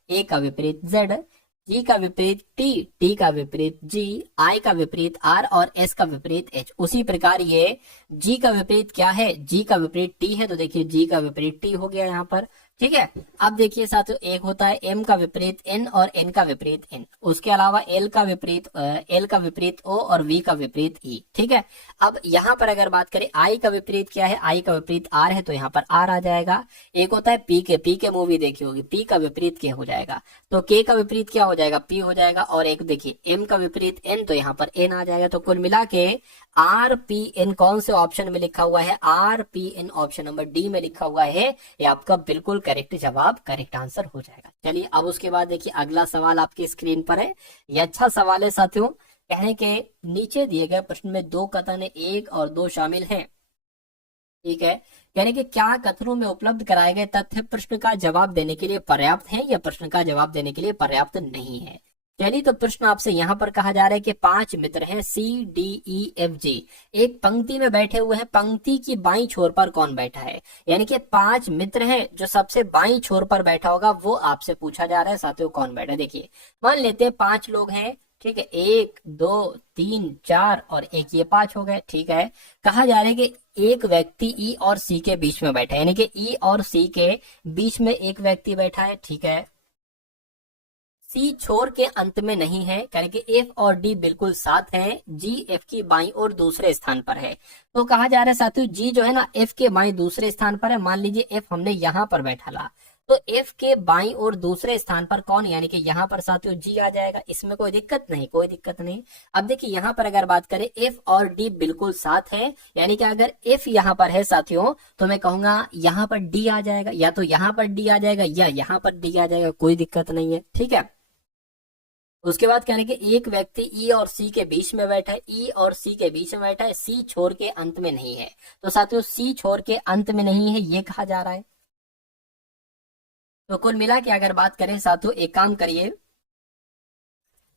A का विपरीत Z, G का विपरीत T, T का विपरीत G, I का विपरीत R और S का विपरीत H। उसी प्रकार ये G का विपरीत क्या है? G का विपरीत T है, तो देखिए G का विपरीत T हो गया यहाँ पर, ठीक है। अब देखिए साथियों एक होता है M का विपरीत N और N का विपरीत N, उसके अलावा L का विपरीत O और V का विपरीत E, ठीक है। अब यहाँ पर अगर बात करें I का विपरीत क्या है? I का विपरीत R है, तो यहाँ पर R आ जाएगा। एक होता है P के मूवी देखी होगी, P का विपरीत K हो जाएगा, तो K का विपरीत क्या हो जाएगा? P हो जाएगा। और एक देखिए M का विपरीत N, तो यहाँ पर N आ जाएगा। तो कुल मिला के RPN कौन से ऑप्शन में लिखा हुआ है? RPN ऑप्शन नंबर डी में लिखा हुआ है। ये आपका बिल्कुल करेक्ट जवाब, करेक्ट आंसर हो जाएगा। चलिए अब उसके बाद देखिए अगला सवाल आपकी स्क्रीन पर है। ये अच्छा सवाल है साथियों। कहने के नीचे दिए गए प्रश्न में दो कथन 1 और 2 शामिल हैं। ठीक है, यानी कि क्या कथनों में उपलब्ध कराए गए तथ्य प्रश्न का जवाब देने के लिए पर्याप्त हैं या प्रश्न का जवाब देने के लिए पर्याप्त नहीं है? चलिए तो प्रश्न आपसे यहाँ पर कहा जा रहा है कि 5 मित्र हैं CDEFG, एक पंक्ति में बैठे हुए हैं। पंक्ति की बाईं छोर पर कौन बैठा है? यानी कि 5 मित्र हैं, जो सबसे बाईं छोर पर बैठा होगा वो आपसे पूछा जा रहा है साथियों, कौन बैठा है। देखिए मान लेते हैं 5 लोग हैं। ठीक है, 1 2 3 4 और 1, ये 5 हो गए। ठीक है, कहा जा रहा है कि एक व्यक्ति ई और सी के बीच में बैठा है, यानी कि ई और सी के बीच में एक व्यक्ति बैठा है। ठीक है, सी छोर के अंत में नहीं है, यानी कि एफ और डी बिल्कुल साथ हैं। जी एफ की बाईं और दूसरे स्थान पर है। तो कहा जा रहा है साथियों जी जो है ना एफ के बाईं दूसरे स्थान पर है। मान लीजिए एफ हमने यहां पर बैठा ला, तो एफ के बाईं और दूसरे स्थान पर कौन, यानी कि यहाँ पर साथियों जी आ जाएगा। इसमें कोई दिक्कत नहीं, कोई दिक्कत नहीं। अब देखिए यहाँ पर अगर बात करें एफ और डी बिल्कुल साथ है, यानी कि अगर एफ यहाँ पर है साथियों तो मैं कहूंगा यहाँ पर डी आ जाएगा, या तो यहाँ पर डी आ जाएगा या यहाँ पर डी आ जाएगा, कोई दिक्कत नहीं है। ठीक है, उसके बाद कहने के एक व्यक्ति ई और सी के बीच में बैठा है। ई और सी के बीच में बैठा है, सी छोर के अंत में नहीं है। तो साथियों सी छोर के अंत में नहीं है ये कहा जा रहा है। तो कुल मिला के अगर बात करें साथियों, एक काम करिए।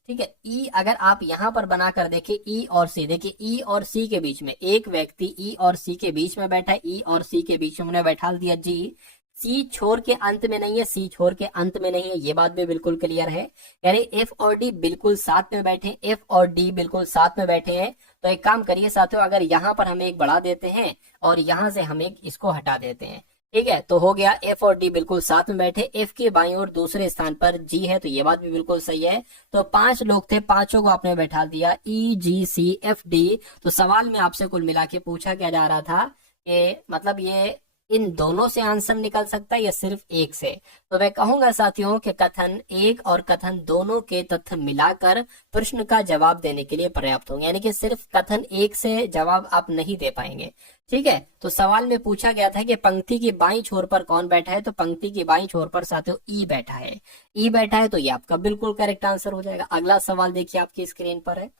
ठीक है, ई अगर आप यहां पर बनाकर देखें ई और सी, देखिए ई और सी के बीच में एक व्यक्ति ई और सी के बीच में बैठा है। ई और सी के बीच में हमने बैठा दिया जी। सी छोर के अंत में नहीं है, सी छोर के अंत में नहीं है, ये बात भी बिल्कुल क्लियर है। यानी एफ और डी बिल्कुल साथ में बैठे, एफ और डी बिल्कुल साथ में बैठे हैं। तो एक काम करिए साथियों, अगर यहाँ पर हम एक बढ़ा देते हैं और यहाँ से हम एक इसको हटा देते हैं। ठीक है, तो हो गया एफ और डी बिल्कुल साथ में बैठे। एफ के बाईं और दूसरे स्थान पर जी है, तो ये बात भी बिल्कुल सही है। तो 5 लोग थे, पांचों को आपने बैठा दिया EGCFD। तो सवाल में आपसे कुल मिला के पूछा क्या जा रहा था कि मतलब ये इन दोनों से आंसर निकल सकता है या सिर्फ एक से? तो मैं कहूंगा साथियों कि कथन 1 और कथन दोनों के तथ्य मिलाकर प्रश्न का जवाब देने के लिए पर्याप्त होंगे, यानी कि सिर्फ कथन 1 से जवाब आप नहीं दे पाएंगे। ठीक है, तो सवाल में पूछा गया था कि पंक्ति की बाईं छोर पर कौन बैठा है, तो पंक्ति की बाईं छोर पर साथियों ई बैठा है। ई बैठा है तो ये आपका बिल्कुल करेक्ट आंसर हो जाएगा। अगला सवाल देखिए आपकी स्क्रीन पर है।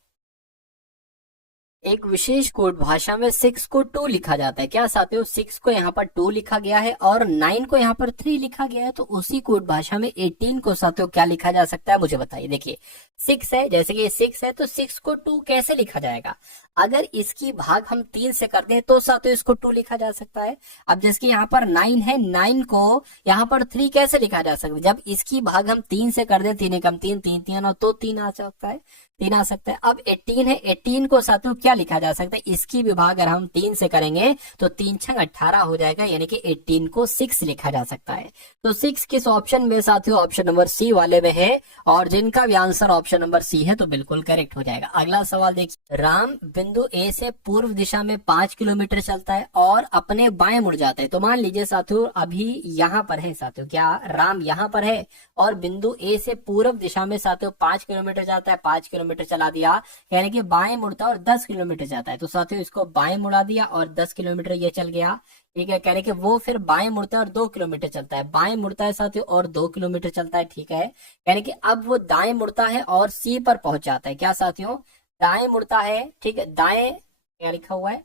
एक विशेष कोड भाषा में 6 को 2 लिखा जाता है। क्या साथियों 6 को यहाँ पर 2 लिखा गया है और 9 को यहाँ पर 3 लिखा गया है, तो उसी कोड भाषा में 18 को साथियों क्या लिखा जा सकता है, मुझे बताइए। देखिए 6 है, जैसे कि 6 है तो 6 को 2 कैसे लिखा जाएगा? अगर इसकी भाग हम 3 से कर दें तो साथियों इसको 2 लिखा जा सकता है। अब जैसे कि यहाँ पर 9 है, 9 को यहाँ पर 3 कैसे लिखा जा सकता है? जब इसकी भाग हम 3 से कर दें, 3 एकम 3, 3 3 और तो 3 आ सकता है, 3 आ सकता है। अब 18 है, 18 को साथियों क्या लिखा जा सकता है? इसकी भी भाग अगर हम 3 से करेंगे तो 3 छंग 18 हो जाएगा, यानी कि 18 को 6 लिखा जा सकता है। तो 6 किस ऑप्शन में साथियों? ऑप्शन नंबर सी वाले में है, और जिनका भी आंसर ऑप्शन नंबर सी है तो बिल्कुल करेक्ट हो जाएगा। अगला सवाल देखिए, राम बिंदु ए से पूर्व दिशा में 5 किलोमीटर चलता है और अपने बाएं मुड़ जाता है। तो मान लीजिए साथियों अभी यहाँ पर है साथियों, क्या राम यहाँ पर है और बिंदु ए से पूर्व दिशा में साथियों 5 किलोमीटर जाता है। 5 किलोमीटर चला दिया, यानी कि बाएं मुड़ता है और 10 किलोमीटर जाता है। तो साथियों इसको बाएं मुड़ा दिया और 10 किलोमीटर ये चल गया। ठीक है, कह रहे कि वो फिर बाएं मुड़ता है और 2 किलोमीटर चलता है। बाएं मुड़ता है साथियों और 2 किलोमीटर चलता है। ठीक है, यानी कि अब वो दाएं मुड़ता है और सी पर पहुंच जाता है। क्या साथियों? दाएं मुड़ता है। ठीक है, दाएं क्या लिखा हुआ है,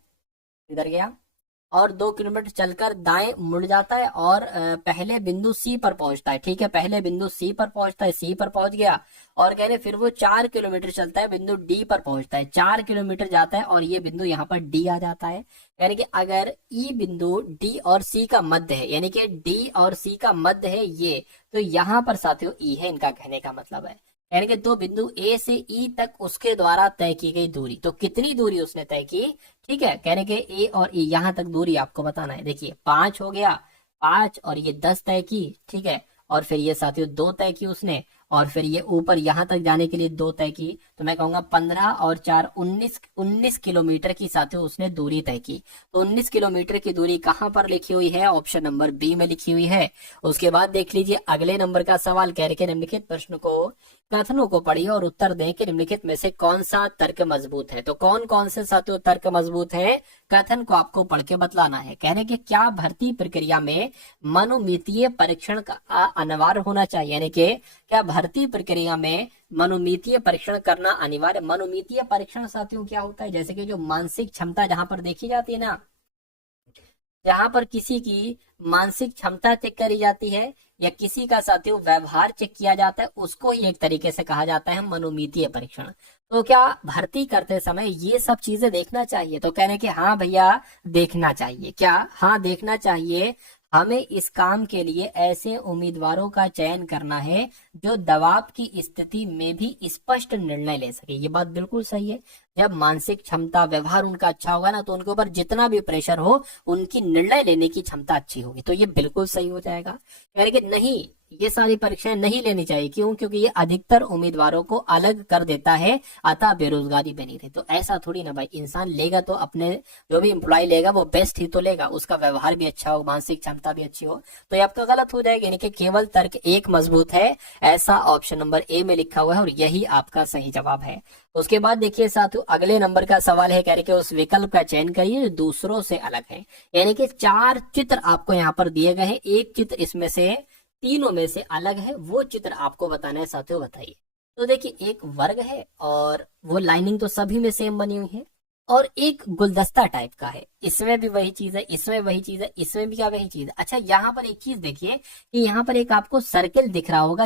इधर गया और 2 किलोमीटर चलकर दाएं मुड़ जाता है और पहले बिंदु सी पर पहुंचता है। ठीक है, पहले बिंदु सी पर पहुंचता है, सी पर पहुंच गया और कह रहे फिर वो 4 किलोमीटर चलता है, बिंदु डी पर पहुंचता है। 4 किलोमीटर जाता है और ये बिंदु यहाँ पर डी आ जाता है। यानी कि अगर ई बिंदु डी और सी का मध्य है, यानी कि डी और सी का मध्य है ये, तो यहाँ पर साथियों ई है, इनका कहने का मतलब है। यानी कि दो बिंदु ए से ई तक उसके द्वारा तय की गई दूरी, तो कितनी दूरी उसने तय की? ठीक है, कहने के ए और ई यहां तक दूरी आपको बताना है। देखिए 5 हो गया, 5 और ये 10 तय की। ठीक है, और फिर ये साथियों 2 तय की उसने, और फिर ये ऊपर यहां तक जाने के लिए 2 तय की। तो मैं कहूंगा 15 और 4 19 किलोमीटर की साथियों उसने दूरी तय की। तो 19 किलोमीटर की दूरी कहां पर लिखी हुई है? ऑप्शन नंबर बी में लिखी हुई है। उसके बाद देख लीजिए अगले नंबर का सवाल, कह रहे निम्नलिखित प्रश्न को कथनों को पढ़िए और उत्तर दें कि निम्नलिखित में से कौन सा तर्क मजबूत है। तो कौन कौन से साथियों तर्क मजबूत है, कथन को आपको पढ़ के बतलाना है। कह रहे कि क्या भर्ती प्रक्रिया में मनोमितीय परीक्षण का अनिवार्य होना चाहिए, यानी कि क्या भर्ती प्रक्रिया में मनोमितीय परीक्षण करना अनिवार्य। मनोमितीय परीक्षण साथियों क्या होता है, जैसे कि जो मानसिक क्षमता जहां पर देखी जाती है ना, जहां पर किसी की मानसिक क्षमता चेक करी जाती है या किसी का साथियों व्यवहार चेक किया जाता है, उसको ही एक तरीके से कहा जाता है मनोमितीय परीक्षण। तो क्या भर्ती करते समय ये सब चीजें देखना चाहिए? तो कह रहे हैं कि हाँ भैया देखना चाहिए। क्या? हाँ देखना चाहिए। हमें इस काम के लिए ऐसे उम्मीदवारों का चयन करना है जो दबाव की स्थिति में भी स्पष्ट निर्णय ले सके। ये बात बिल्कुल सही है। जब मानसिक क्षमता, व्यवहार उनका अच्छा होगा ना, तो उनके ऊपर जितना भी प्रेशर हो, उनकी निर्णय लेने की क्षमता अच्छी होगी। तो ये बिल्कुल सही हो जाएगा। कह रहे कि नहीं, ये सारी परीक्षाएं नहीं लेनी चाहिए। क्यों? क्योंकि ये अधिकतर उम्मीदवारों को अलग कर देता है, अतः बेरोजगारी बनी रहे। तो ऐसा थोड़ी ना भाई, इंसान लेगा तो अपने जो भी एम्प्लॉय लेगा वो बेस्ट ही तो लेगा, उसका व्यवहार भी अच्छा हो, मानसिक क्षमता भी अच्छी हो। तो ये आपका गलत हो जाएगा, यानी कि केवल तर्क एक मजबूत है, ऐसा ऑप्शन नंबर ए में लिखा हुआ है और यही आपका सही जवाब है। उसके बाद देखिए साथियों, अगले नंबर का सवाल है, कह रहे कि उस विकल्प का चयन करिए जो दूसरों से अलग है। यानी कि 4 चित्र आपको यहाँ पर दिए गए हैं, एक चित्र इसमें से तीनों में से अलग है, वो चित्र आपको बताना है साथियों। बताइए। तो देखिए, एक वर्ग है और वो लाइनिंग तो सभी में सेम बनी हुई है, और एक गुलदस्ता टाइप का है, इसमें भी वही चीज है, इसमें वही चीज है, इसमें भी क्या वही चीज है। अच्छा, यहाँ पर एक चीज देखिए कि यहाँ पर एक आपको सर्किल दिख रहा होगा,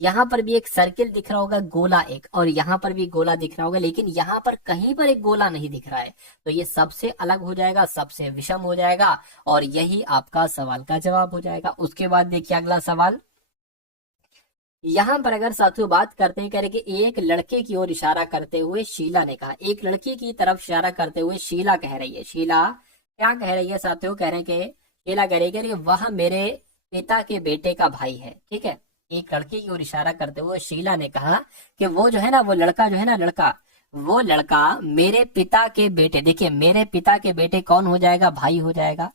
यहाँ पर भी एक सर्किल दिख रहा होगा, गोला एक, और यहाँ पर भी गोला दिख रहा होगा, लेकिन यहाँ पर कहीं पर एक गोला नहीं दिख रहा है। तो ये सबसे अलग हो जाएगा, सबसे विषम हो जाएगा, और यही आपका सवाल का जवाब हो जाएगा। उसके बाद देखिए अगला सवाल, यहाँ पर अगर साथियों बात करते हैं, कह रहे कि एक लड़के की ओर इशारा करते हुए शीला ने कहा, एक लड़की की तरफ इशारा करते हुए शीला कह रही है। शीला क्या कह रही है साथियों? कह रहे हैं कि शीला कह रही है कि वह मेरे पिता के बेटे का भाई है। ठीक है, एक लड़की की ओर इशारा करते हुए शीला ने कहा कि वो जो है ना, वो लड़का जो है ना, वो लड़का मेरे पिता के बेटे, देखिए मेरे पिता के बेटे कौन हो जाएगा? भाई हो जाएगा,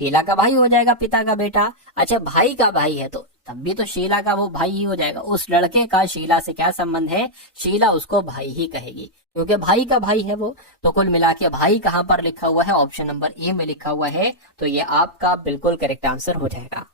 शीला का भाई हो जाएगा, पिता का बेटा। अच्छा, भाई का भाई है तो तब भी तो शीला का वो भाई ही हो जाएगा। उस लड़के का शीला से क्या संबंध है? शीला उसको भाई ही कहेगी, क्योंकि भाई का भाई है वो। तो कुल मिला के भाई कहाँ पर लिखा हुआ है? ऑप्शन नंबर ए में लिखा हुआ है। तो ये आपका बिल्कुल करेक्ट आंसर हो जाएगा।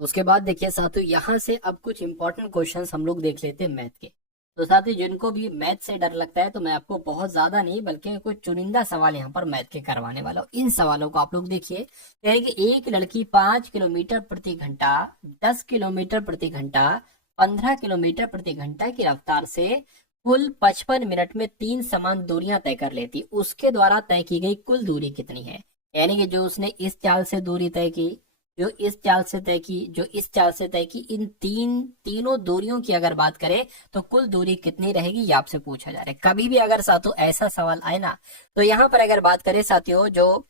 उसके बाद देखिए साथियों, यहाँ से अब कुछ इंपॉर्टेंट क्वेश्चंस हम लोग देख लेते हैं मैथ के। तो साथियों, जिनको भी मैथ से डर लगता है, तो मैं आपको बहुत ज्यादा नहीं बल्कि कुछ चुनिंदा सवाल यहाँ पर मैथ के करवाने वाला हूँ। इन सवालों को आप लोग देखिए। कह कि एक लड़की 5 किलोमीटर प्रति घंटा, 10 किलोमीटर प्रति घंटा, 15 किलोमीटर प्रति घंटा की रफ्तार से कुल 55 मिनट में 3 समान दूरियां तय कर लेती, उसके द्वारा तय की गई कुल दूरी कितनी है? यानी कि जो उसने इस चाल से दूरी तय की, जो इस चाल से तय की, जो इस चाल से तय की, इन तीनों दूरियों की अगर बात करें तो कुल दूरी कितनी रहेगी, ये आपसे पूछा जा रहा है। कभी भी अगर साथियों ऐसा सवाल आए ना, तो यहाँ पर अगर बात करें साथियों, जो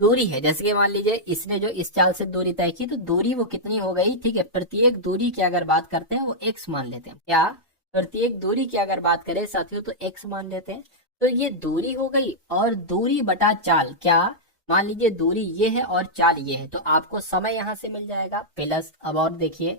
दूरी है, जैसे कि मान लीजिए इसने जो इस चाल से दूरी तय की, तो दूरी वो कितनी हो गई? ठीक है, प्रत्येक दूरी की अगर बात करते हैं वो x मान लेते हैं। क्या? प्रत्येक दूरी की अगर बात करें साथियों तो x मान लेते हैं। तो ये दूरी हो गई, और दूरी बटा चाल, क्या? मान लीजिए दूरी ये है और चाल ये है, तो आपको समय यहाँ से मिल जाएगा प्लस। अब और देखिए,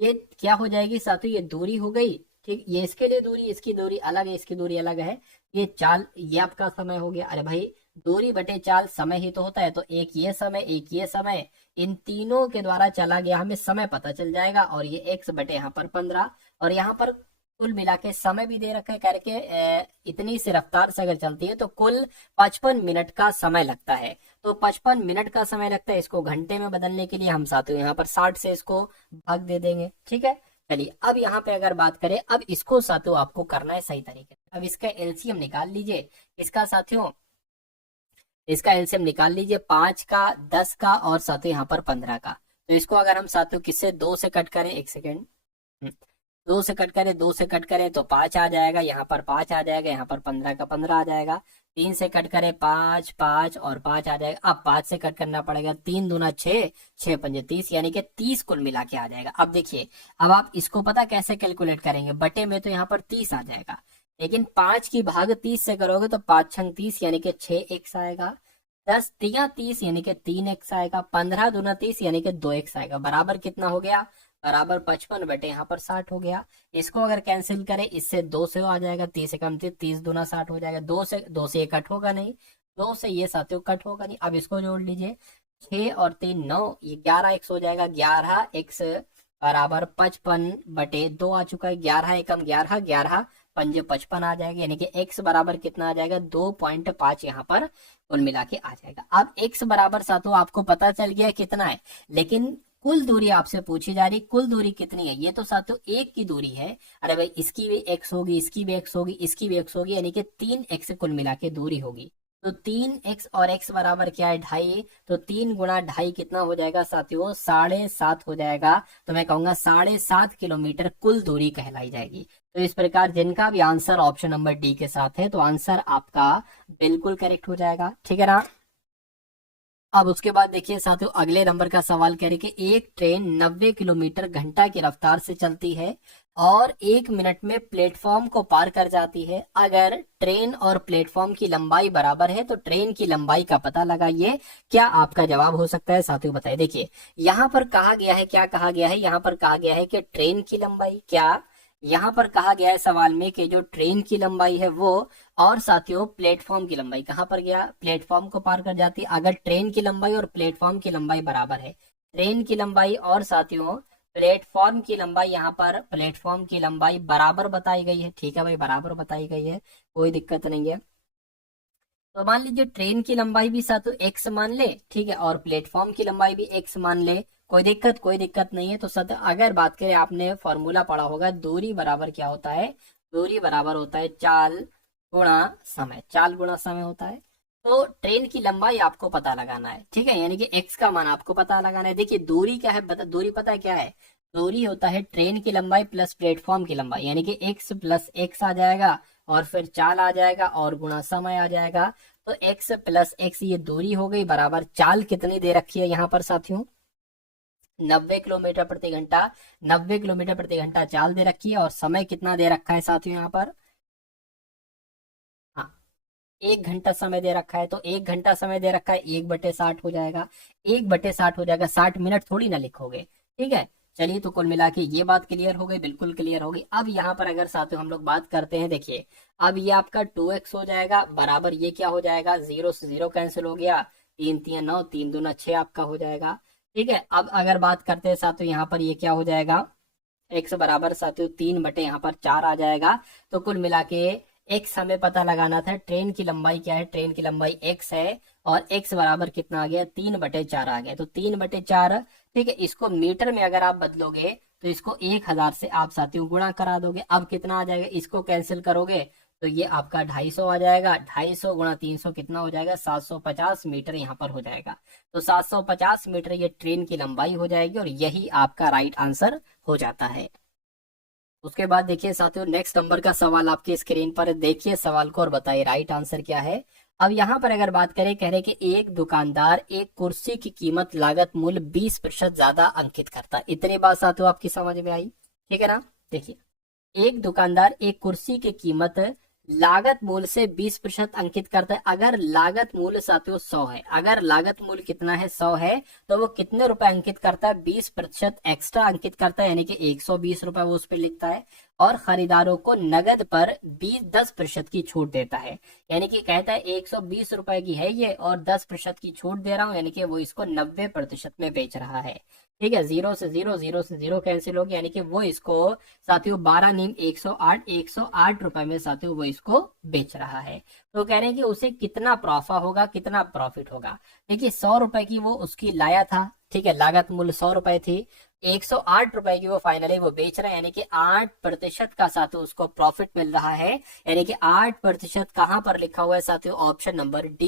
ये क्या हो जाएगी साथियों? ये दूरी हो गई, ठीक, ये इसके लिए दूरी, इसकी दूरी अलग है, इसकी दूरी अलग है, ये चाल, ये आपका समय हो गया। अरे भाई, दूरी बटे चाल समय ही तो होता है, तो एक ये समय, एक ये समय, इन तीनों के द्वारा चला गया, हमें समय पता चल जाएगा। और ये x बटे यहाँ पर 15, और यहाँ पर कुल मिला के समय भी दे रखा है करके, इतनी सी रफ्तार से अगर चलती है तो कुल 55 मिनट का समय लगता है। तो 55 मिनट का समय लगता है, इसको घंटे में बदलने के लिए हम साथियों यहाँ पर 60 से इसको भाग दे देंगे। ठीक है, चलिए अब यहाँ पे अगर बात करें, अब इसको साथियों आपको करना है सही तरीके से। अब इसका एलसीएम निकाल लीजिए, इसका साथियों, इसका एलसीएम निकाल लीजिए, 5 का, 10 का और साथियों यहाँ पर 15 का। तो इसको अगर हम साथियों किससे 2 से कट करें, एक सेकेंड, 2 से कट करें, 2 से कट करें तो 5 आ जाएगा, यहाँ पर 5 आ जाएगा, यहाँ पर 15 का 15 आ जाएगा। 3 से कट करें 5, 5 और 5 आ जाएगा। अब 5 से कट करना पड़ेगा, 3 दूना 6, 6 पंजे 30, यानी कि 30 कुल मिला के आ जाएगा। अब देखिए, अब आप इसको पता कैसे कैलकुलेट करेंगे? बटे में तो यहाँ पर 30 आ जाएगा, लेकिन 5 की भाग 30 से करोगे तो 5 छंग 30 यानी कि 6x आएगा, 10 तिया 30 यानी कि 3x आएगा, 15 दूना 30 यानी कि 2x आएगा, बराबर कितना हो गया? बराबर 55 बटे यहाँ पर 60 हो गया। इसको अगर कैंसिल करें, इससे 2 से आ जाएगा, 30 से कम 30 दूना 60 हो जाएगा। 2 से ये कट होगा नहीं, 2 से ये साथियों कट होगा नहीं। अब इसको जोड़ लीजिए, 6 और 3 9, ये 11x हो जाएगा। 11x बराबर 55/2 आ चुका है। 11 एकम 11, 11 पंजे 55 आ जाएगा, यानी कि x बराबर कितना आ जाएगा, 2.5 यहाँ पर कुल मिला के आ जाएगा। अब x बराबर साथियों आपको पता चल गया कितना है, लेकिन कुल दूरी आपसे पूछी जा रही, कुल दूरी कितनी है? ये तो साथियों एक की दूरी है। अरे भाई, इसकी भी x होगी, इसकी भी x होगी, इसकी भी x होगी, यानी कि 3x कुल मिला के दूरी होगी। तो 3x और x बराबर क्या है, 2.5। तो 3 गुणा 2.5 कितना हो जाएगा साथियों, 7.5 हो जाएगा। तो मैं कहूंगा 7.5 किलोमीटर कुल दूरी कहलाई जाएगी। तो इस प्रकार जिनका भी आंसर ऑप्शन नंबर डी के साथ है, तो आंसर आपका बिल्कुल करेक्ट हो जाएगा। ठीक है ना। अब उसके बाद देखिए साथियों, अगले नंबर का सवाल कह रहे कि एक ट्रेन 90 किलोमीटर घंटा की रफ्तार से चलती है और 1 मिनट में प्लेटफॉर्म को पार कर जाती है। अगर ट्रेन और प्लेटफॉर्म की लंबाई बराबर है तो ट्रेन की लंबाई का पता लगाइए। क्या आपका जवाब हो सकता है साथियों, बताइए। देखिए यहाँ पर कहा गया है, क्या कहा गया है, यहाँ पर कहा गया है कि ट्रेन की लंबाई, क्या यहाँ पर कहा गया है सवाल में कि जो ट्रेन की लंबाई है वो, और साथियों प्लेटफॉर्म की लंबाई कहाँ पर गया, प्लेटफॉर्म को पार कर जाती है। अगर ट्रेन की लंबाई और प्लेटफॉर्म की लंबाई बराबर है, ट्रेन की लंबाई और साथियों प्लेटफॉर्म की लंबाई, यहाँ पर प्लेटफॉर्म की लंबाई बराबर बताई गई है। ठीक है भाई, बराबर बताई गई है, कोई दिक्कत नहीं है। तो मान लीजिए ट्रेन की लंबाई भी साथियों एक्स मान ले, ठीक है, और प्लेटफॉर्म की लंबाई भी एक्स मान ले, कोई दिक्कत नहीं है। तो सद अगर बात करें, आपने फॉर्मूला पढ़ा होगा, दूरी बराबर क्या होता है, दूरी बराबर होता है चाल गुणा समय, चाल गुणा समय होता है। तो ट्रेन की लंबाई आपको पता लगाना है, ठीक है, यानी कि एक्स का मान आपको पता लगाना है। देखिए दूरी क्या है, दूरी पता है क्या है, दूरी होता है ट्रेन की लंबाई प्लस प्लेटफॉर्म की लंबाई, यानी कि एक्स प्लस एक्स आ जाएगा और फिर चाल आ जाएगा और गुणा समय आ जाएगा। तो x प्लस एक्स ये दूरी हो गई, बराबर चाल कितनी दे रखी है यहाँ पर साथियों, 90 किलोमीटर प्रति घंटा। 90 किलोमीटर प्रति घंटा चाल दे रखी है, और समय कितना दे रखा है साथियों यहाँ पर, हाँ 1 घंटा समय दे रखा है। तो 1 घंटा समय दे रखा है, 1/60 हो जाएगा, 1/60 हो जाएगा, 60 मिनट थोड़ी ना लिखोगे। ठीक है, चलिए तो कुल मिला के ये बात क्लियर हो गई, बिल्कुल क्लियर हो गई। अब यहाँ पर अगर साथियों हम लोग बात करते हैं, देखिए अब ये आपका 2x हो जाएगा, बराबर ये क्या हो जाएगा, 0 से 0 कैंसिल हो गया, 3 3 9, 3 दूना 6 आपका हो जाएगा। ठीक है, अब अगर बात करते हैं साथियों, यहाँ पर ये क्या हो जाएगा, x बराबर साथियों 3 बटे यहाँ पर 4 आ जाएगा। तो कुल मिला के x हमें पता लगाना था, ट्रेन की लंबाई क्या है, ट्रेन की लंबाई x है, और x बराबर कितना आ गया, 3/4 आ गया। तो 3/4, ठीक है, इसको मीटर में अगर आप बदलोगे तो इसको 1000 से आप साथियों गुणा करा दोगे। अब कितना आ जाएगा, इसको कैंसिल करोगे तो ये आपका 250 आ जाएगा। 250 गुणा 300 कितना हो जाएगा, 750 मीटर यहाँ पर हो जाएगा। तो 750 मीटर ये ट्रेन की लंबाई हो जाएगी, और यही आपका राइट आंसर हो जाता है। उसके बाद देखिए साथियों, नेक्स्ट नंबर का सवाल आपके स्क्रीन पर, देखिए सवाल को और बताइए राइट आंसर क्या है। अब यहाँ पर अगर बात करें, कह रहे कि एक दुकानदार एक कुर्सी की कीमत लागत मूल्य 20% ज्यादा अंकित करता है। इतनी बात साथियों आपकी समझ में आई, ठीक है ना। देखिए एक दुकानदार एक कुर्सी की कीमत लागत मूल्य से 20% अंकित करता है। अगर लागत मूल्य साथियों 100 है, अगर लागत मूल्य कितना है, 100 है, तो वो कितने रुपए अंकित करता है, 20% एक्स्ट्रा अंकित करता है, यानी कि 120 रुपए वो उस पर लिखता है, और खरीदारों को नगद पर 10% की छूट देता है। यानी कि कहता है 120 रुपए की है ये, और 10% की छूट दे रहा हूं, यानी कि वो इसको 90% में बेच रहा है। ठीक है, 0 से 0, 0 से 0 कैंसिल हो गया, यानी कि वो इसको साथियों 12 नीम 108 रुपए में साथियों वो इसको बेच रहा है। तो कह रहे हैं कि उसे कितना प्रॉफा होगा, कितना प्रॉफिट होगा। देखिए 100 रुपए की वो उसकी लाया था, ठीक है, लागत मूल्य 100 रुपए थी, 108 रुपए की वो फाइनली वो बेच रहा है, यानी कि 8% का साथियों उसको प्रॉफिट मिल रहा है। यानी कि 8% कहां पर लिखा हुआ है साथियों, ऑप्शन नंबर डी।